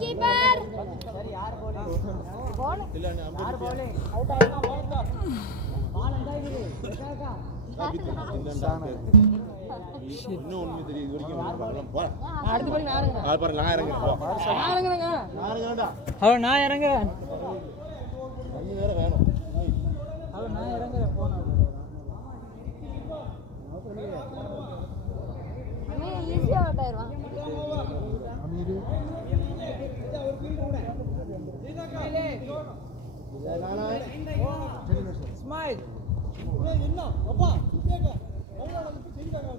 Keeper சரி யார் bowling இல்ல யார் bowling அவுட் ஆயினா பால் எங்க இருக்கு கேக்கா இன்னும் ஒண்ணு தெரியும் இது வரைக்கும் போ அடுத்து போய் நான் இறங்குறேன் பாரு நான் இறங்குறேன் நான் இறங்குறேன் கொஞ்ச நேரம் வேணும் நான் இறங்குறேன் போனா அண்ணே ஈஸியா அவுட் ஆயிருவான் அமீரு ஸ்மைல் என்ன அப்பா கேக்க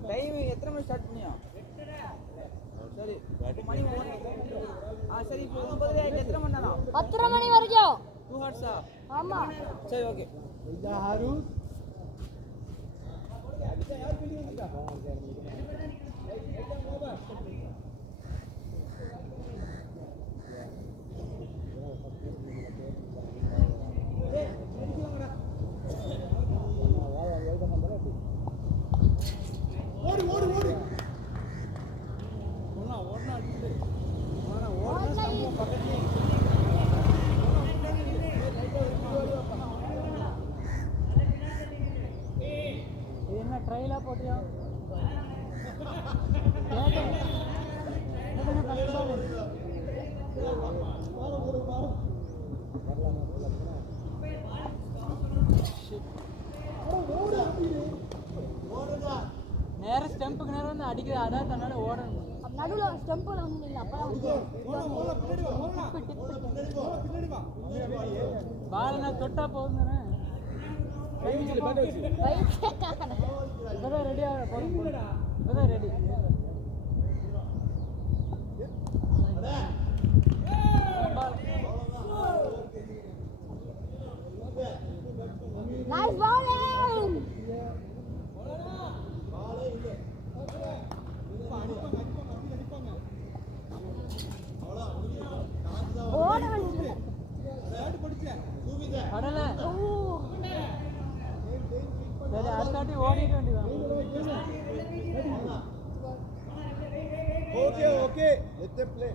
டைம் எத்தனை மணி ஸ்டார்ட் பண்ணியா சரி மணி சரி இப்போ 9 எத்தனை மணி நேரம் 10 மணி வரைக்கும் 2 ஹார்ஸா ஆமா சரி ஓகே இதா ஹாரு என்ன ட்ரைலா போட்டியா நேர ஸ்டெம்புக்கு நேரம் வந்து அடிக்குது அதான் தன்னால ஓடணும் நடுவுல ஸ்டெம்பில் வந்து நீங்க அப்பதான் பாலனா தொட்டா போகுதுன்னு இப்பதான் ரெடி இப்பதான் ரெடி நைஸ் பவுலிங் ஓட வந்து கடல சரி அடுத்தாட்டி ஓடிக்க வேண்டியதான் okay okay let them play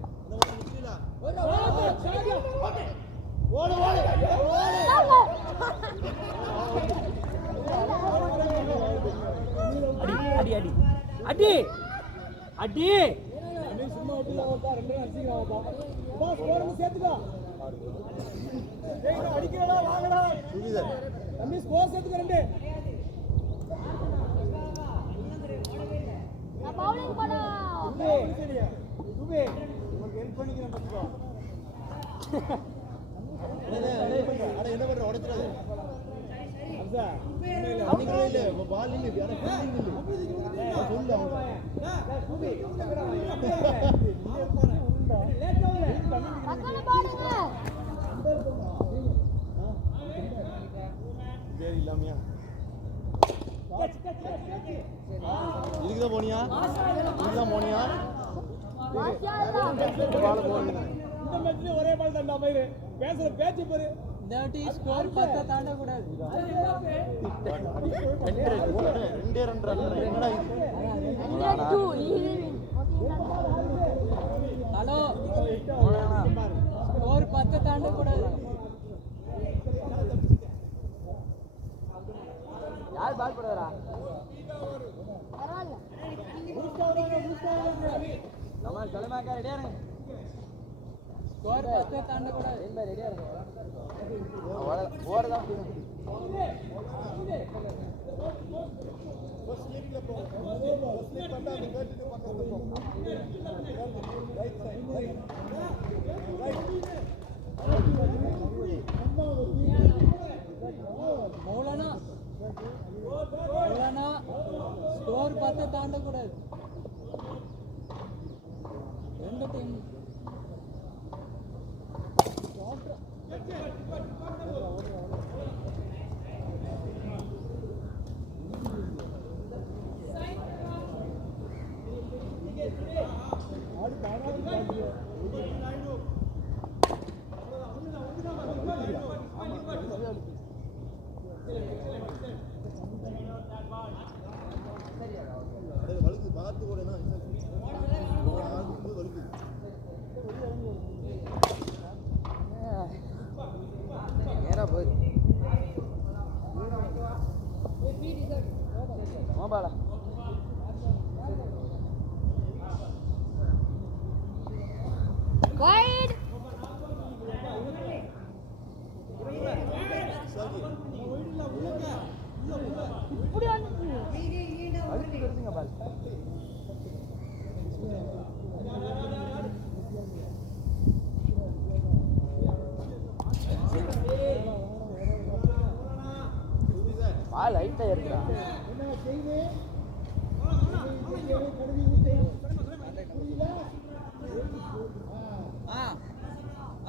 ஓடு அடி அடி அடி அடி சும்மா விட்டுல ஓட்டா ரெண்டு அடிச்சிங்க ஓட்டா பா ஸ்கோர் சேர்த்துடா டேய் அடிக்கறடா வாங்கடா சுவிதர் தம்பி ஸ்கோர் சேர்த்துக்க ரெண்டு நான் பவுலிங் பண்ணா சரியா சுபே உங்களுக்கு ஹெல்ப் பண்ணிக்கிறேன் பாத்துக்கோ அட என்ன பண்ற உடைச்சிராத அம்சா அன்னிக்கவே இல்ல பால் இல்ல யார ஃபீல்டிங் இல்ல சொல்லு சுபே பக்கல பாடுங்க பேர் இல்லாமையா இதுக்குதான் போனியா பால் போடுங்க இந்த மேட்ச்ல ஒரே பால் தான்டா மயிரு பேசுற பேச்சு பாரு இந்த வாட்டி ஸ்கோர் 10 தாண்ட கூடாது ரெண்டே ரன் என்னடா இது ஹலோ ஸ்கோர் 10 தாண்ட கூடாது யார் பால் போடுறா பரவாயில்லை நம்ம கலமாக்கா ரெடியா இருங்க ஸ்கோர் 10 தாண்ட கூடாது என்ன ரெடியா இருங்க ஓடதான் மௌலானா ஸ்கோர் 10 தாண்ட கூடாது ரெண்டு டீம் வழுக்கு ஆமாடா Wide. இப்படி வந்துச்சு. அதுக்கு எடுத்துங்க பால் பால் லைட்டா இருக்குடா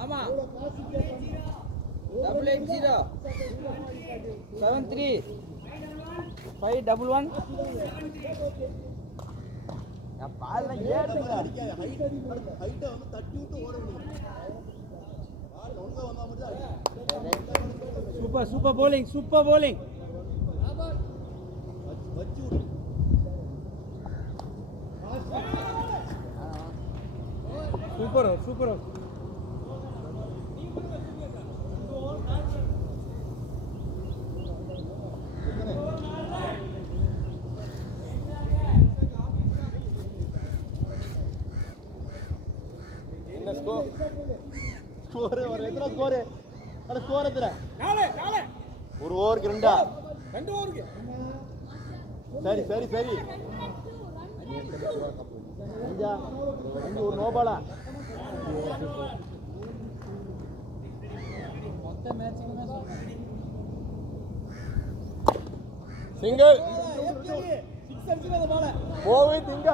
ஆமா 880 73 511 பால் ஏறுங்க ஹைட்டை வந்து தட்டி விட்டு ஓட முடியும் பால் ஒழுங்கா வந்தா மட்டும் சூப்பர் bowling வச்சு விடு சூப்பர் என்ன ஸ்கோர் ஒரு எத்தனை ஸ்கோர் அட ஸ்கோர் எத்தனை 4 ஒரு ஓவருக்கு 2 ஓவருக்கு சரி அஞ்சா ஒரு நோபாலா மொத்த மேட்சுக்குமே சொல்றேன் சிங்கிள் 6 அடிச்சு அந்த பால போவே திங்க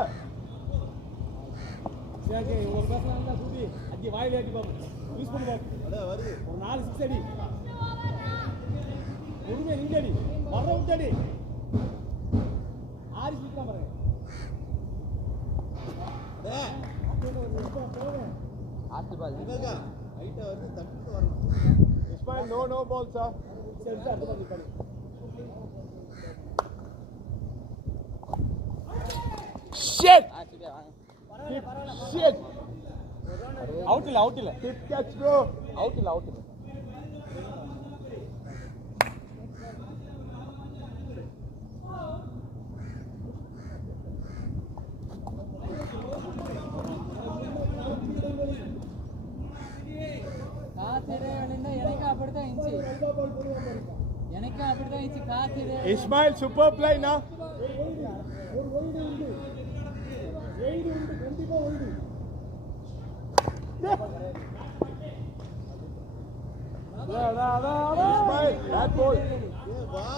சரி ஒரு பேசலாம் தான் சுத்தி அடி வாயில அடி பாப்போம் யூஸ் பண்ணி பாப்போம் அட வருது ஒரு 4 6 அடி ஒருமே நிங்க அடி வர விட்டு அடி ஆரி சுத்தம் பாருங்க டேய் ஆத்து பால் இவங்க ஹைட்டா வந்து தட்டிட்டு வரணும் இஸ்மாயில் நோ பால் சார் சரி அடுத்து பால் Shit! Shit! Out இல்ல. Tip catch bro. Out இல்ல. காத்திரே வேணும்னா எனக்கு அப்படிதான் இருந்துச்சு காத்திரே Ismail super play na. Ismail that ball ball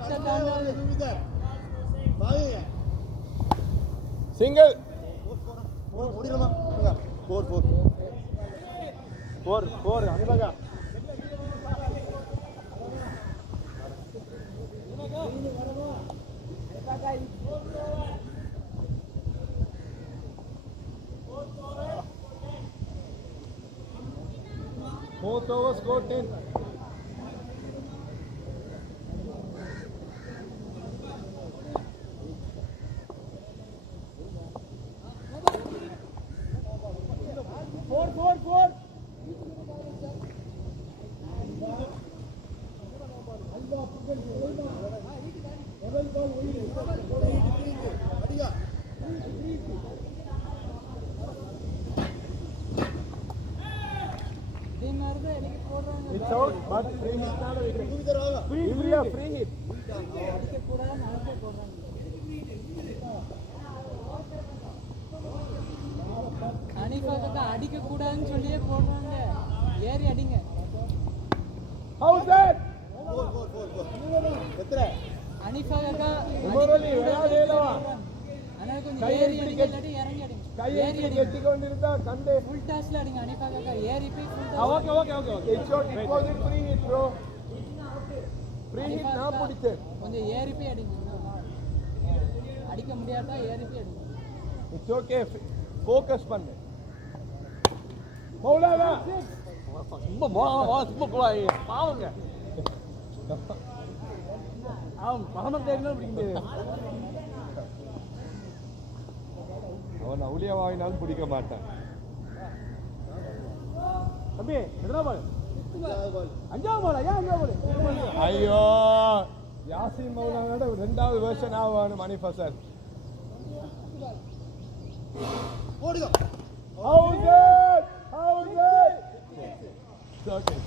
வரலடா single ஓடிரமா 4 அனுபவா Fourth over score 10. Four. It's out, but free hit not a wicket. Free hit. அனிஃபாக்கு அடிக்க கூடாதுன்னு சொல்லியே போடுறாங்க ஏறி அடிங்க How's that? 4. எத்தனை? அனிஃபாக்கு உமரலி வேலையேலவா? அண்ணா கொஞ்சம் ஏறி அடிங்க இல்லாட்டி இறங்கி அடிங்க கையை கெட்டி கொண்டிருந்தா கண்டே ஃபுல் டாஸ்ல அடிங்க அனிஃபாக்கு ஏறி போய் full okay it's shot it was it free hit bro free hit நான் பிடிச்சேன் கொஞ்சம் ஏறி போய் அடிங்க அடிக்க முடியாட்டா ஏறி போய் அடிங்க இட்ஸ் ஓகே ஃபோக்கஸ் பண்ணு மௌலானா சும்மா போய் பாவங்க அவன் மகமது என்ன பிடிக்க முடியாது அவன் அவுலியா வாங்கினாலும் பிடிக்க மாட்டான் தம்பி எத்தனை பால் அஞ்சாவது போல ஏன் அஞ்சாவது போல ஐயோ யாசின் மௌலானோட ரெண்டாவது வெர்ஷன் ஆவானு மணி ஃபசல் ஓடுங்க How's it? How's it? It's okay.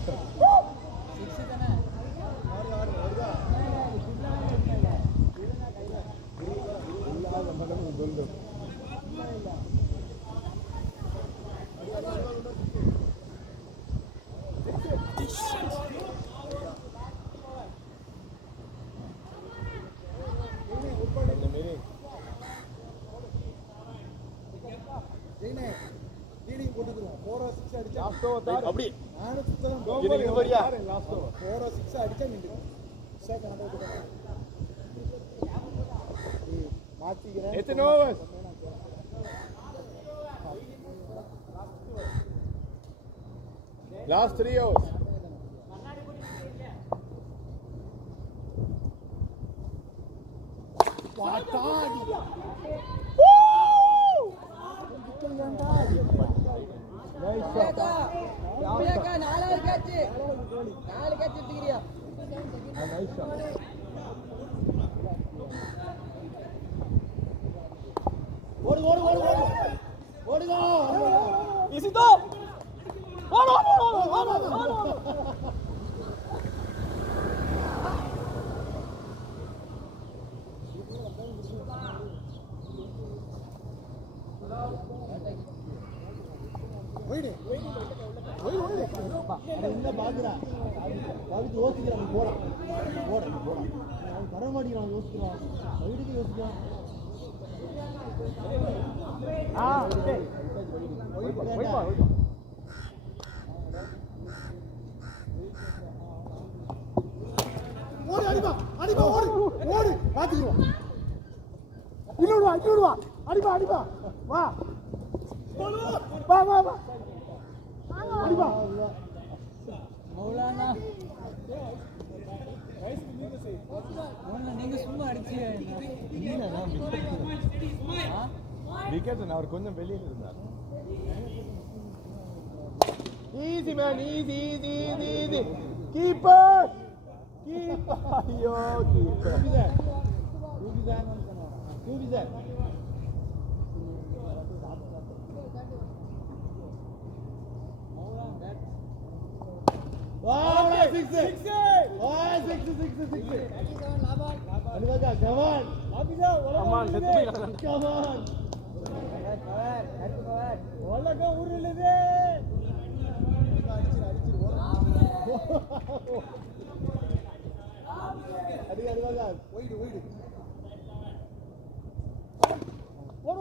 Six தானே லீடிங் போட்டுக்கிறோம் 4-6 அடிச்சா அப்படி நானும் சுத்தலாம் இது வரியா லாஸ்ட் ஓவர் 4-6 அடிச்சா நின்றுடும் சேக் கணக்கு மாத்திக்கிறேன் எத்தனை ஓவர்ஸ் லாஸ்ட் 3 ஓவர்ஸ் வாட்டாடி நாலாவது கேட்ச் 4 கேட்ச் எடுத்துக்கிறியா நைஸ் ஷாட் ஓடு ஓடு ஓடு ஓடு ஓடுங்க இசிதோ ஓடு ஓடு ஓடு ஓடு ஓடு ஓடு ஓடு ஓடு என்ன பாக்குறா பாவிச்சு யோசிக்கிறான் போறான் போறான் போறான் அவன் தர மாட்டேங்கிறான் யோசிக்கிறான் வீட்டுக்கு யோசிக்கிறான் ஓடு அடிப்பா அடிப்பா ஓடு ஓடு பாத்துக்குறோம் இன்னொரு வா அடிப்பா அடிப்பா வா வா வா வா அடிப்பா மௌலானா நீங்க சும்மா அடிச்சு விக்கெட் அவர் கொஞ்சம் வெளியில இருந்தார் easy man easy easy easy easy keeper keeper ஐயோ keeper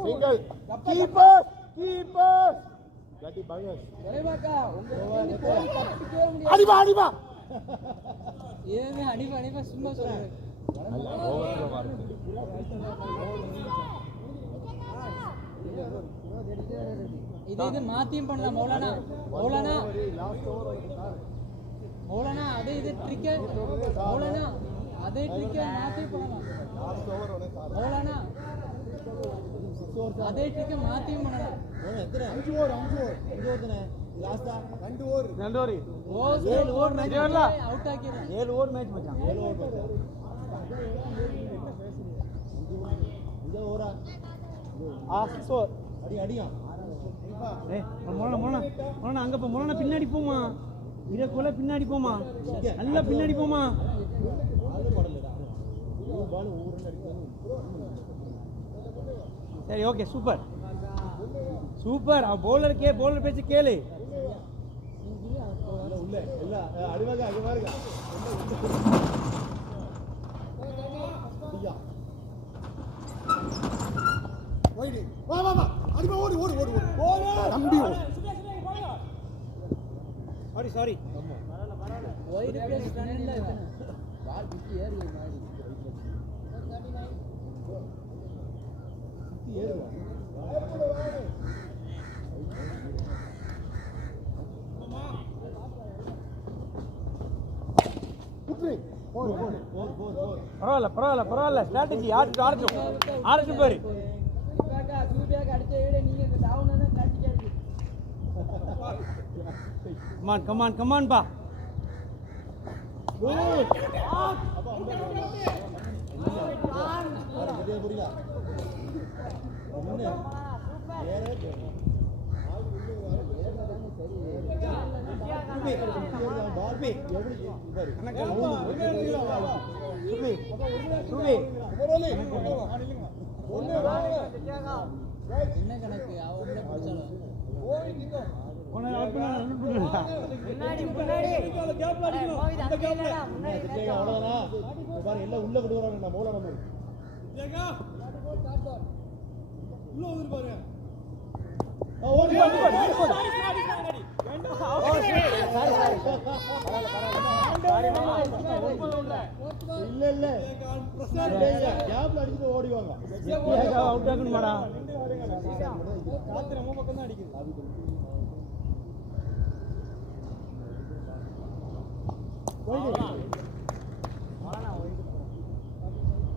Single. Keeper. Keeper. Gati bagus. அடிப்பா அடிப்பா ஏன் அடிப்பா சும்மா சொல்றேன் அல்ல ஓவர்ல வருது இது மாத்தியும் பண்ணலாம் மௌலானா மௌலானா மௌலானா அதே இது ட்ரிக் மௌலானா அதே ட்ரிக் மாத்தி பண்ணலாம் மௌலானா அதே ட்ரிக் மாத்தியும் பண்ணலாம் எத்தனை 5 ஓவர் தானே லாஸ்டா 2 ஓவர் ஏழு ஓவர் மேட்ச் அவுட் ஆக்கிடுறேன் 7 ஓவர் மேட்ச் மச்சான் 7 ஓவர் மச்சான் இந்த ஓவரா 6 ஓவர் அடியா ஏய் மோனா அங்க போ மோனா பின்னாடி போமா இதக்குள்ள பின்னாடி போமா நல்லா பின்னாடி போமா ஆளு படலடா ஒரு பால் ஒவ்வொரு ரன் அடிக்கணும் சரி ஓகே சூப்பர் சூப்பர் பவுலர் பேச்சு கேளு உள்ள இல்ல அடிவாங்க அங்க பாருங்க ஓடி வா வா வா அடிமா ஓடி ஓடி ஓடி ஓடி தம்பி சாரி ஒயிட் பிளேஸ் ரன் இல்ல பால் பிச்சி ஏறி மாடி ஏறுவா குட்ரி போடு பரவாயில்ல ஸ்ட்ராட்டஜி ஆடிச்சு பாரு சூபியாக்கு அடிச்ச விட நீங்க இந்த டவுன் தான் ஸ்ட்ராட்டஜி இருக்கு கமான் பா புரியல என்ன கணக்கு அவன் பிடிச்சாலும் எல்லாம் உள்ள விடுவாங்க மூல நம்ம இல்ல இல்ல கேப்ல அடிச்சுட்டு ஓடிவாங்க அவுட் ஆகணுமாடா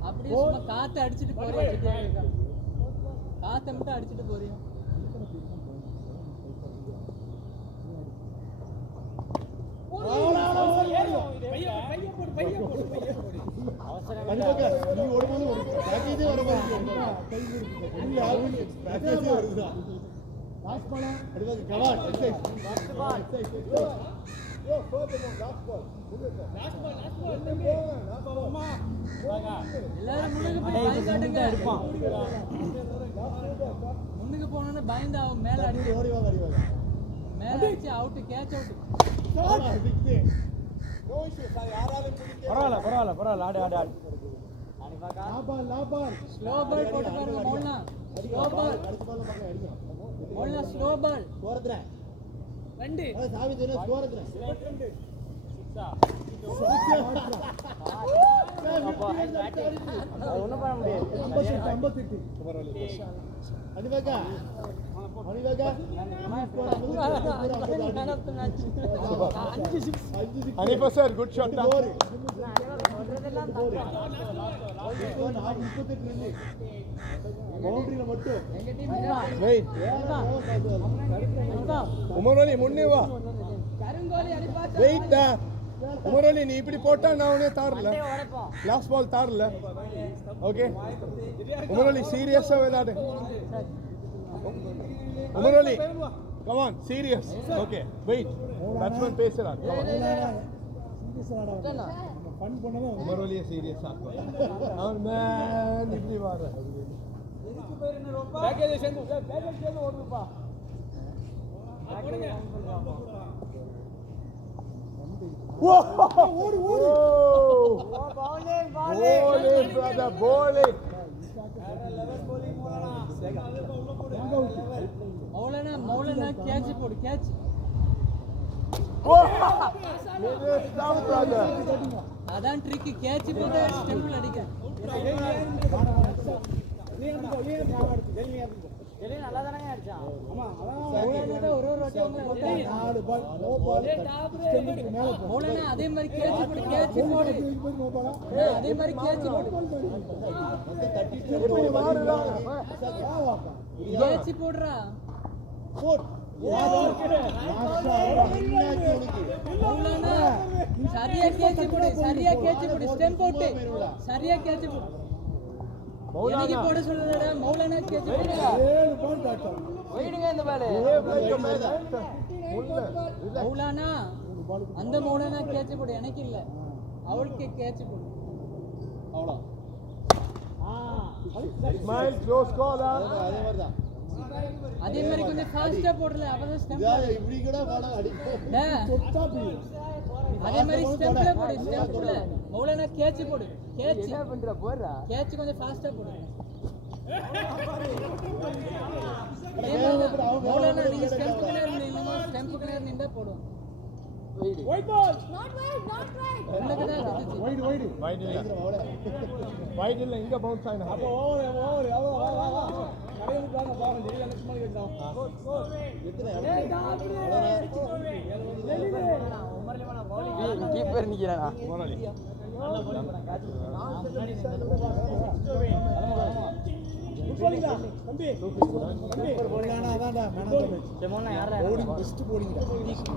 அப்படியே சும்மா காத்து அடிச்சுட்டு போறியா காத்தை மட்டும் அடிச்சுட்டு போறியா நீ ஓடும்போது ஒரு பேக்கேஜே வர எல்லாரும் முன்னுக்கு எடுப்பான் முன்னுக்கு போனோன்னு பயந்து அவன் மேல அடிச்சு ஓடிவாங்க மேல அடிச்சு அவுட் கேட்ச் அவுட் பரவாயில்ல ஆடு ஆடு ஸ்லோ பால் போட்டு பாருங்க மோல்னா ஸ்லோ பால் மோல்னா ஸ்லோ பால் போறதுறேன் ரெண்டு சாவி தேன போறதுறேன் ஒன்றும் பண்ண முடியாது Hanifa sir, good shot. Wait. Umaroli, munne va. கருங்கோலி அடிப்பாச்சா Wait da. Umaroli, நீ இப்படி போட்டா நான் உன்னை தாரல. Last ball தாரல. Okay. Umaroli, serious-ஆ விளையாடு. Umaroli, come on, serious. Okay, wait. Batsman பேசுறார். Umaroli serious ஆக்கு. அவன் மேன் இப்படி வர. பேக்கேஜ் சேர்ந்து ஓடுப்பா. ஓடு bowling brother, bowling. மௌலனா கேட்ச் போடு கேட்ச் brother. அதான் ட்ரிக் கேட்ச் போட்டு ஸ்டெம்பிள் அடிக்க மௌலனா அதே மாதிரி கேட்ச் போடு அதே மாதிரி கேட்ச் போடுறா சரியா கேட்ச் போடு ஸ்டெம்ப் போட்டு சரியா கேட்ச் போடு எனக்கு போட சொல்லுடா மௌலானா கேட்ச் போடு போயிடுங்க இந்த பால் மௌலானா அந்த மௌலானா கேட்ச் போடு எனக்கு இல்ல அவளுக்கு கேட்ச் போடு அவ்வளோ Smile, close call. அதே மாதிரி தான் அதே மாதிரி கொஞ்சம் ஃபாஸ்டா போடல அப்பதான் ஸ்டெம்ப் இப்படி கூட பாட அடிக்கும் அதே மாதிரி ஸ்டெம்ப்ல போடு ஸ்டெம்ப்ல மௌலானா கேட்ச் போடு கேட்ச் என்ன பண்ற போறா கேட்ச் கொஞ்சம் ஃபாஸ்டா போடு மௌலானா நீங்க ஸ்டெம்ப் கிளியர் நின்றா போடும் White ball. Not right. உங்களுக்கு தான் வந்துச்சு Wide இல்ல இங்க bounce ஆயினா. அப்போ over. கடையில போங்க பாருங்க ஜெயில லட்சம் மணி வெச்சோம். கீப்பர் நிக்கிறானா உமரலி.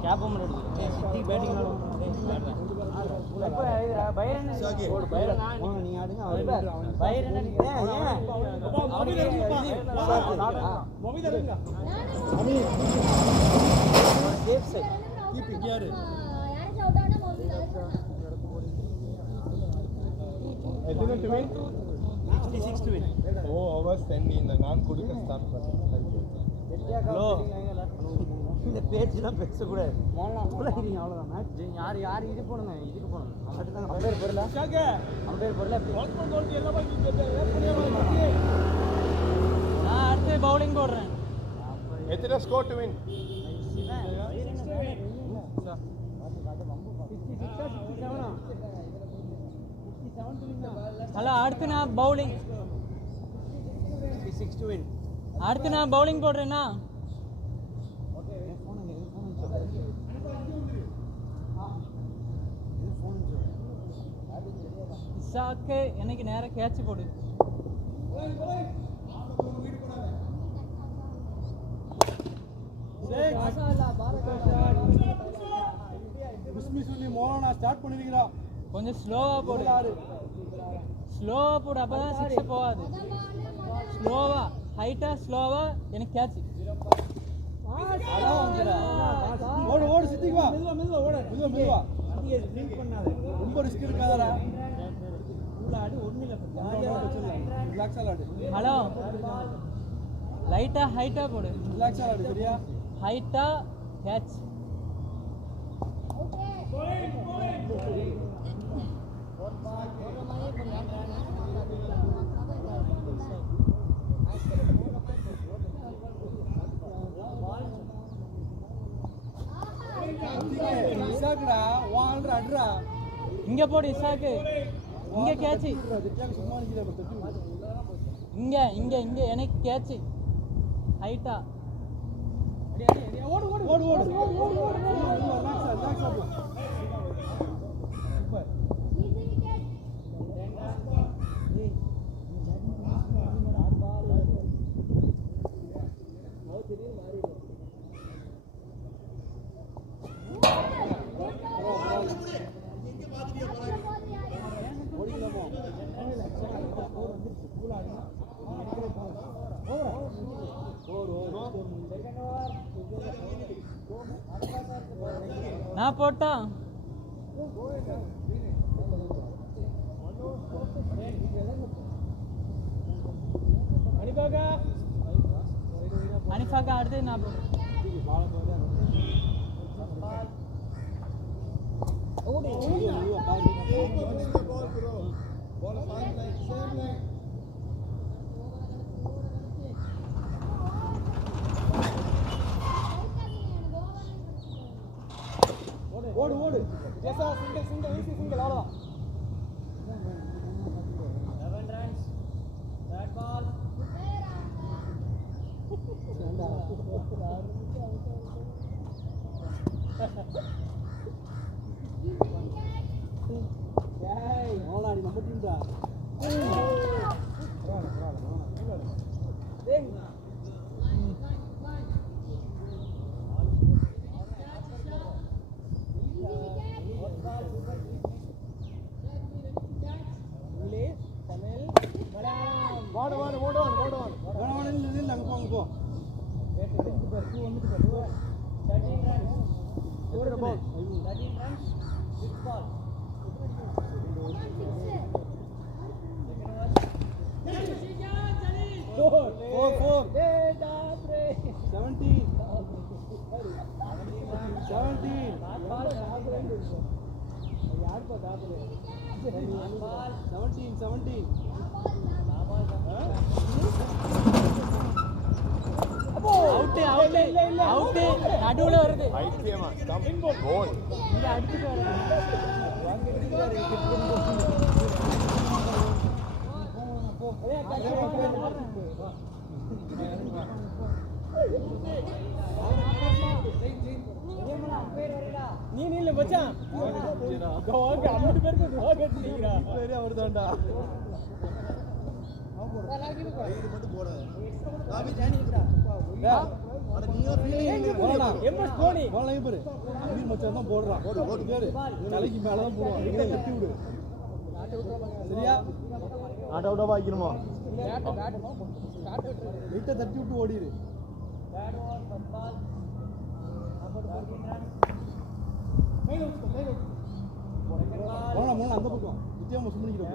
கேப் நீ ஆடுங்க எத்தனை to win 66 to win overs 10 இந்த நான் கொடுக்க ஸ்டார்ட் பண்ணேன் இந்த பேச்சுலாம் பேசக்கூடாது அவ்வளோதான் மேட்ச் யார் யார் இது போடுங்க இதுக்கு போடணும் அம்பேர் பொருளா அம்பேர் பொருளா நான் அடுத்து பவுலிங் போடுறேன் எத்தனை ஸ்கோர் டு வின் ஹலோ அடுத்து நான் பவுலிங் 66 டு வின் அடுத்து நான் பவுலிங் போடுறேன்னா இசாக்கு எனக்கு நேரம் கேட்ச் போடு ஸ்டார்ட் பண்ணிருக்கிறா கொஞ்சம் ஸ்லோவா போடு ஸ்லோவா போடு அப்பதான் சிக்ஸ் போகாது ஸ்லோவா ஹைட்டா ஸ்லோவா எனக்கு கேட்ச் ஓடு ஓடு சித்திக்கு வா மெதுவா ஓடு மெதுவா ஸ்ப்ரிண்ட் பண்ணாத ரொம்ப ரிஸ்க் இருக்காதடா உள்ள ஆடு ஒண்ணும் இல்ல ரிலாக்ஸா ஆடு ஹலோ லைட்டா ஹைட்டா போடு ரிலாக்ஸா ஆடு சரியா ஹைட்டா கேட்ச் இசாக்குடா வால்ற அட்ரா இங்க போடு இசாக்கு இங்க கேட்ச் சும்மா நிக்கிற இங்க இங்க இங்க எனக்கு கேட்ச் ஹைட்டா ஓடு ஓடு ஓடு ஓடு ரிலாக்ஸா ரிலாக்ஸா சூப்பர் நான் போட்டா அனிஃபாக்கா அடுத்து நான் ஓடு ஓடு ஜெசா சிங்கிள் சிங்கிள் ஈஸி சிங்கிள் அவ்வளவுதான் 11 ரன்ஸ் பேட் பால் ஏய் ஓலாடி நம்ம டீம்டா டேய் வாடு வாடு ஓடு வாடு ஓடு வாடு வாடு நில்லு அங்க போங்க போ 13 ரன்ஸ் ஓடுற ball 13 runs six ball four 17 out out out நடுவுல வருது ஐபிஎம் ஸ்டம்ப் கோல் இங்க அடிச்சிட்டு வருது நீ இல்ல மச்சான் கோவங்க அம்மட்டு பேருக்கு கோவ கட்டிக்கிறா பேரே அவர்தான்டா இது மட்டும் போடாத காபி ஜானி இருக்கடா அட நீ ஒரு ஃபீலிங் போடா எம்எஸ் தோனி பால் பாரு அமீர் மச்சான் தான் போடுறான் ஓடு பேரு தலைக்கு மேல தான் போடுவான் இங்க கட்டி விடு சரியா நாட் அவுட்டா வைக்கணுமா லைட்டா தட்டி விட்டு ஓடிடு போனா அந்த பக்கம் வித்தியாம சும்மிக்கிறோம்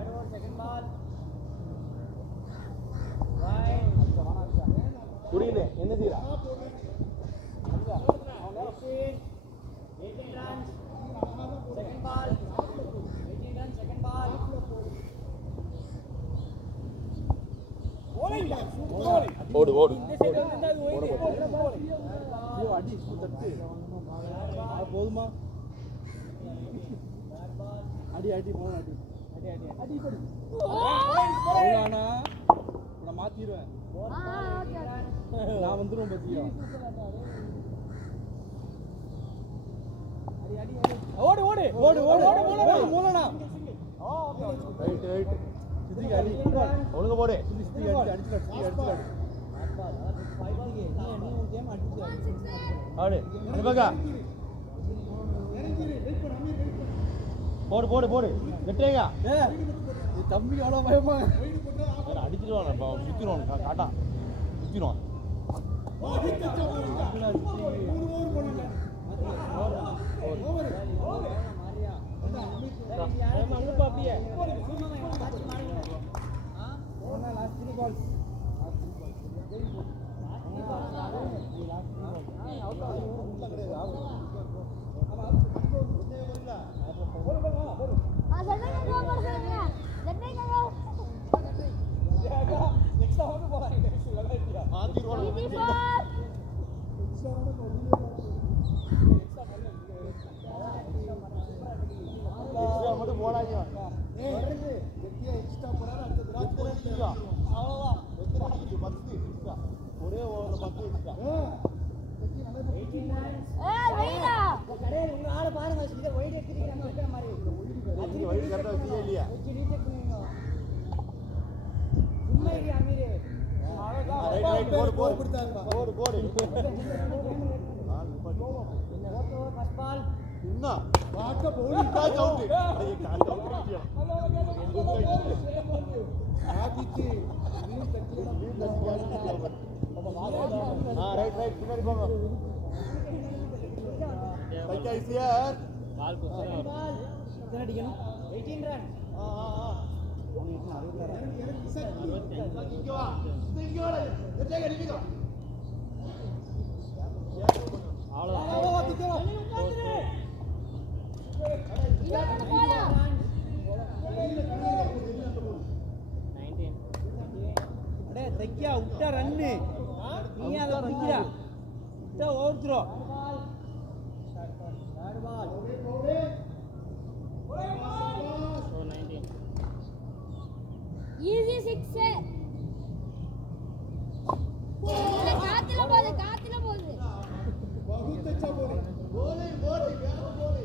புரியல என்ன செய்யறா ஓடு ஓடு அடி தட்டு போதுமா அடி அடி போன அடி அடி படி அவ்வளோண்ணா நான் மாத்திடுவேன் நான் வந்துடுவேன் பத்தியா ஓடு ஓடு ஓடு ஓடு ஓடு மூலனா ரைட் ரைட் சித்திக்கு அடி ஒழுங்க போடு சித்திக்கு அடிச்சு ஆடு இந்த பக்கம் போடு போடு போடு வெட்டேங்க தம்பி அவ்வளோ பயமா அடிச்சிருவான் சுத்திடுவான் காட்டா சுத்திடுவான் அப்படியே மட்டும் போடாதீங்க ஒரே ஒரு 10 எக்ஸ்ட்ரா வழி கரெக்டாக வச்சியே இல்லையா ரைட் ரைட் போடு போடு போடு போடு இன்னும் பார்க்க போலி கால் அவுட் கால் அவுட் ஆதிக்கு நீ தட்டி ரைட் ரைட் பின்னாடி போங்க ரைட் ஐஸ் ஹியர் பால் எத்தனை அடிக்கணும் 18 ரன் தைக்கியா விட்டா ரன்னு நீ அதை தைக்கியா விட்டா ஓடுத்துரும் ஈஸி 6 காத்துல போகுது बहुत अच्छा बोले बोले क्या बोले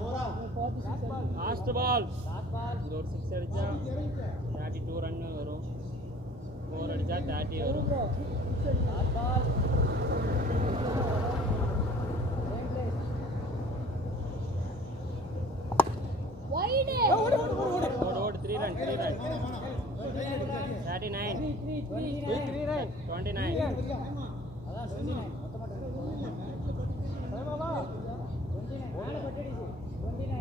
माशाल्लाह லாஸ்ட் பால் இது ஒரு 6 அடிச்சா 32 ரன் வரும் 4 அடிச்சா 30 வரும் ஓடு 3 ரன் 39 3 ரன் 29 அதான் 29 மொத்தமா 29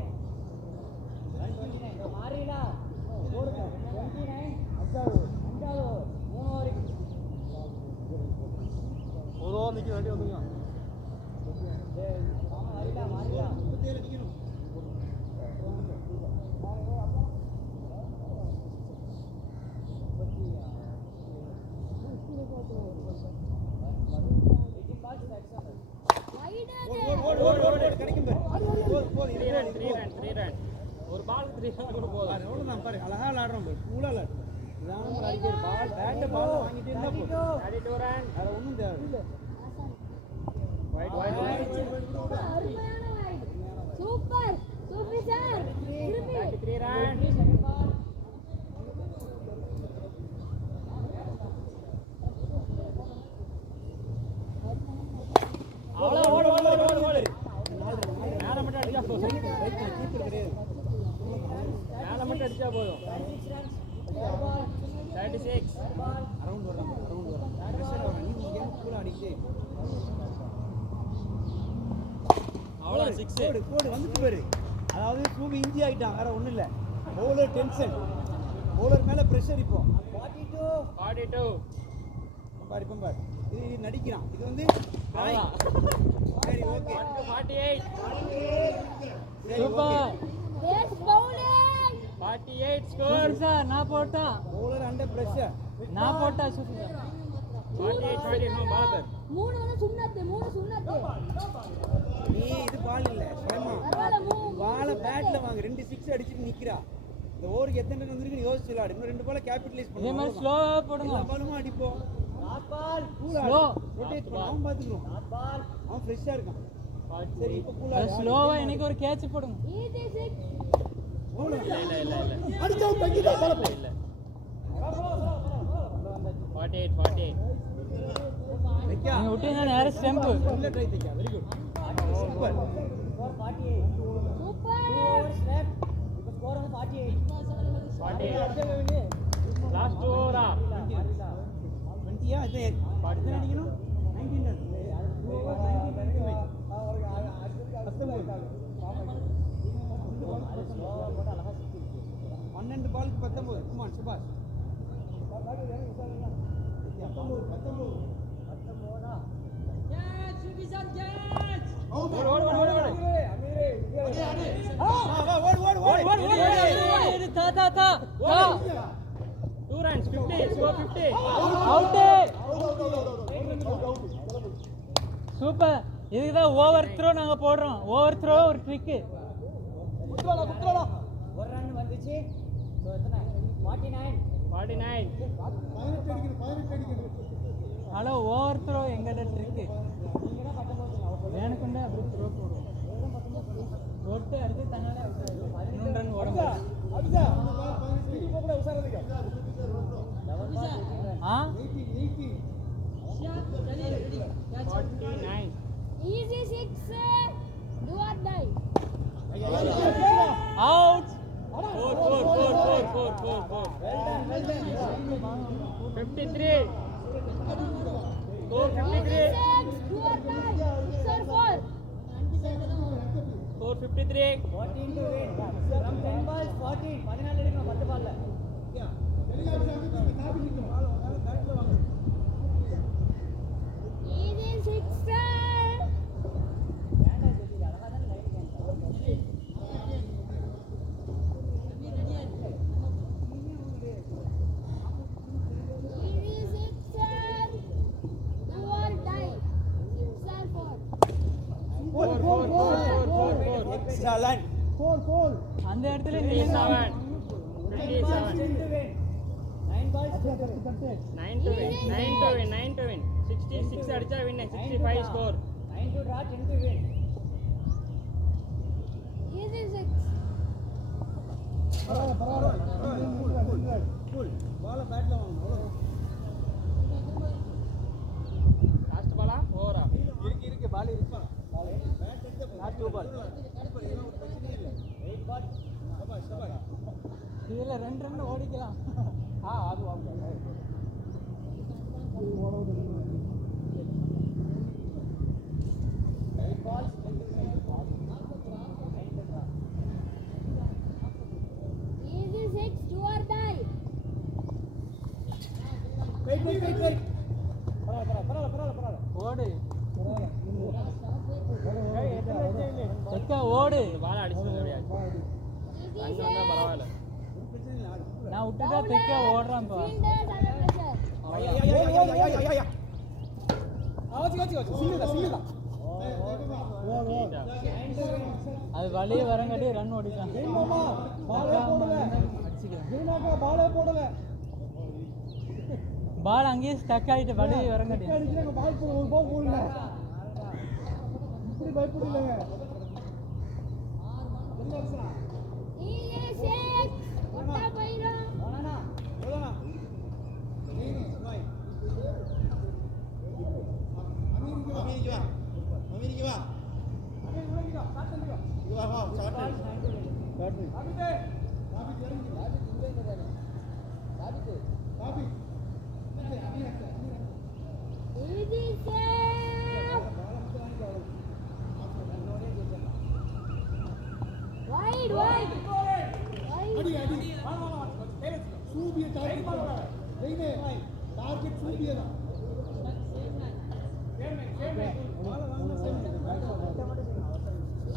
எவ்வளோதான் பாரு, அழகா விளாடுறோம் பாரு, கூலா விளாடுறோம். இதான் நம்ம அடிக்கிற பால், பேட்டை பால் வாங்கிட்டே இருந்தா போதும். வேற ஒன்றும் தேவையில்லை. அருமையான wide. சூப்பர் சூப்பர் சார் திருப்பி அடிச்சா போதும். 36 அரவுண்ட் வர்றான், அரவுண்ட் வர்றான். ப்ரெஷர் வர்றான், நீ உங்க கேம் கூலா அடிக்கிட்டே. அவ்வளோ 6 கோடு கோடு வந்துட்டு பாரு. அதாவது சூவி இஞ்சி ஆகிட்டான், வேற ஒன்றும் இல்லை. பவுலர் டென்ஷன், பவுலர் மேலே ப்ரெஷர். இப்போ 42 பாரு, இப்போ பாரு, இது நடிக்கிறான். இது வந்து சரி, ஓகே. 48 சரி, okay. Base bowling 48 score sir நான் போட்டா பவுலர் அண்டர் ப்ரெஷர். நான் போட்டா சூப்பர் சார் 48 நோ பாலர் மூணு வந்து சுண்ணத்து நீ இது பால் இல்லை சுயமா பாலை பேட்டில் வாங்க. 2 6 அடிச்சுட்டு நிற்கிறா. இந்த ஓவருக்கு எத்தனை ரன் வந்திருக்கு யோசிச்சு விளாடு. இன்னும் 2 பாலை கேபிட்டலைஸ் இதே பண்ணுவோம். மாதிரி ஸ்லோவா போடுங்க. எல்லா பாலுமா அடிப்போம். Slow. ரொட்டேட் பண்ண அவன் பார்த்துக்கிறோம். அவன் ஃப்ரெஷ்ஷாக இருக்கான். சரி, இப்போ கூலா ஸ்லோவா எனக்கு ஒரு கேட்ச் போடுங்க. ஈஸி 6 அடிச்சா தங்கிட்டா பால போ. 48 வைக்கா. நீங்க விட்டீங்கன்னா நேரா ஸ்டெம்ப். உள்ள ட்ரை தைக்கா. Very good, super. Super 48 last ஓவரா 20யா இது எத்தனை அடிக்கணும்? 19 ரன். 2 overs 19 run. 12 பாலுக்கு 19. குமார் சுபாஷ் 19. ஓடு தா தா தா 2 runs 50 score 50 அவுட். சூப்பர். இதுக்கு தான் ஓவர் த்ரோ நாங்க போடுறோம். ஓவர் த்ரோ ஒரு ட்ரிக். ஒரு ரன் வந்துச்சு. சோ எத்தனை 49 ஹலோ ஓவர் த்ரோ எங்கட ட்ரிக். வேணுக்குண்டே அப்படி த்ரோ போடுவோம். போட்டு அடுத்து தன்னாலே அவுட் ஆயிடும். 11 ரன் ஓடும். ஆ 49 easy 6 do or die out. 4 53 score 53 6 do or die 6 or 4 score 53 14 to win. From 10 balls 14 14 எடுக்கணும் 10 பால்ல. ஈஸி 6 ஏன்டா ஜெதி அழகா தான் light can. Easy 6 do or die 6 or 4 excellent. அந்த இடத்துல 57 10 to win. 9 balls 9 to win 66 அடிச்சா win 65 score 9 to draw 10 to win. Easy 6 cool. பாலை பேட்ல வாங்கணும். அவ்வளோ லாஸ்ட் பாலா ஓவரா இருக்கு பால் இருக்கு. பேட் எடுத்து லாஸ்ட் 2 பால். 8 பால். சபாஷ் சபாஷ். இதுல 2 ரன் ஓடிக்கலாம். அது வாங்க. 8 balls 10 to win. Easy 6 do or die wait. பரவாயில்ல. ஓடு செக்க ஓடு. பால் அடிச்சு முடியாது ஈஸி ரன் வந்தா பரவாயில்ல நான் விட்டுட்டா தெக்க ஓடுறான் பா. fielders under pressure ஆச்சு. சிங்கிள் தான். அது வழியே வரங்காட்டி ரன் ஓடிட்டான். பால் அங்கேயே ஸ்டக் ஆகிட்டு வழியே வரங்காட்டி Easy six. Otta Bairam. Easy six. Wide, wide. சூபியை டார்கெட் சூபியை தான்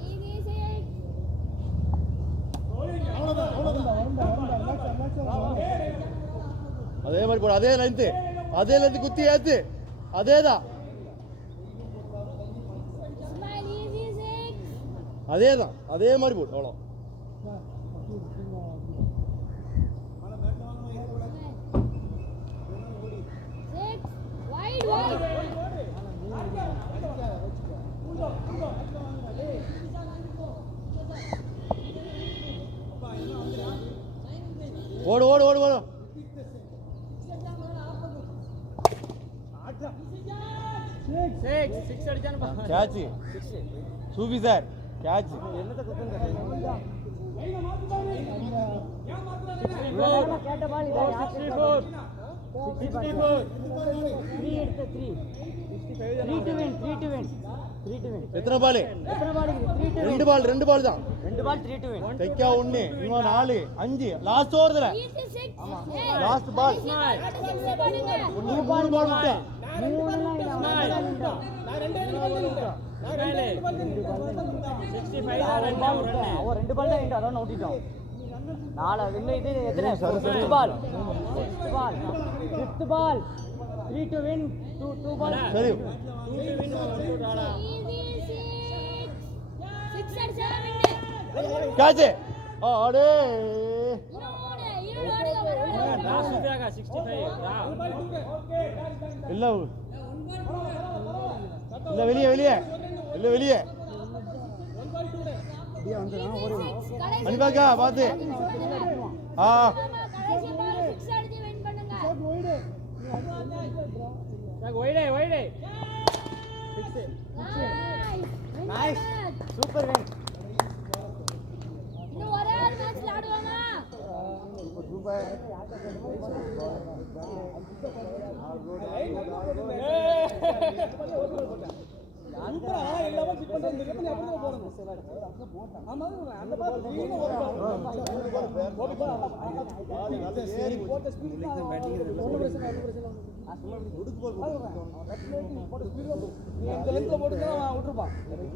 Easy six. அதே மாதிரி போடு, அதே லென்த்து குத்தி ஏத்து, அதேதான் Smile, easy six. அதேதான், அதே மாதிரி போடு, அவ்வளோ. Six. Wide, wide. ஓடு ஓடு ஓடு ஓடு. சிக்ஸ் அடிச்சான்னு கேட்ச் சூபி சார், கேட்ச். கேட்ட பால் இதா 64 3 to win 3 to win எத்தனை பால்? எத்தனை பால் இருக்குது 3 to win ரெண்டு பால் தான். 2 பால் 3 to win தைக்கா 1 இன்னும் 4 5 லாஸ்ட் ஓவர்ல Easy six. Last ball. Six போடுங்க. 3 பால் விட்டேன். 65 அவன் 2 பால் தான் அதான் நோட்டிட்டோம். நாளை இன்னும் இது எத்தனை 5th ball 5th ball 3 to win 2 பால் சரி Easy six. Six and seven. Catch. ஆடே ராசுதாகா 65 இல்ல இல்ல வெளியே வெளியே இல்ல வெளியே அனுப்பாக்கா பாத்து. ஆ கடைசி பால் சிக்ஸ் அடிச்சு வின் பண்ணுங்க. ஒய்டே Nice. சூப்பர் வின் இன்னும் ஒரே ஒரு மேட்ச் ஆடுவாங்க.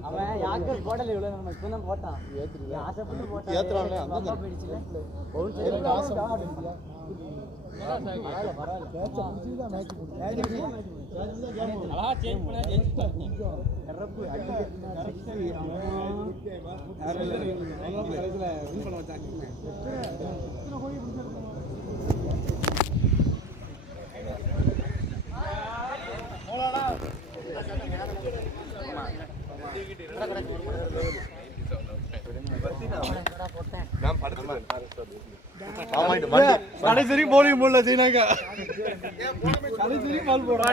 அவன் யாக்கர் போடல இவ்வளவு நம்ம இப்பதான் போட்டான் ஆசைப்பட்டு போட்டான் ஏத்துறானே அந்த போயிடுச்சுல அழகா சேஞ்ச் பண்ணா ஜெயிச்சிட்டாங்க. கடைசி போலிங் போடல சீனாக்கா.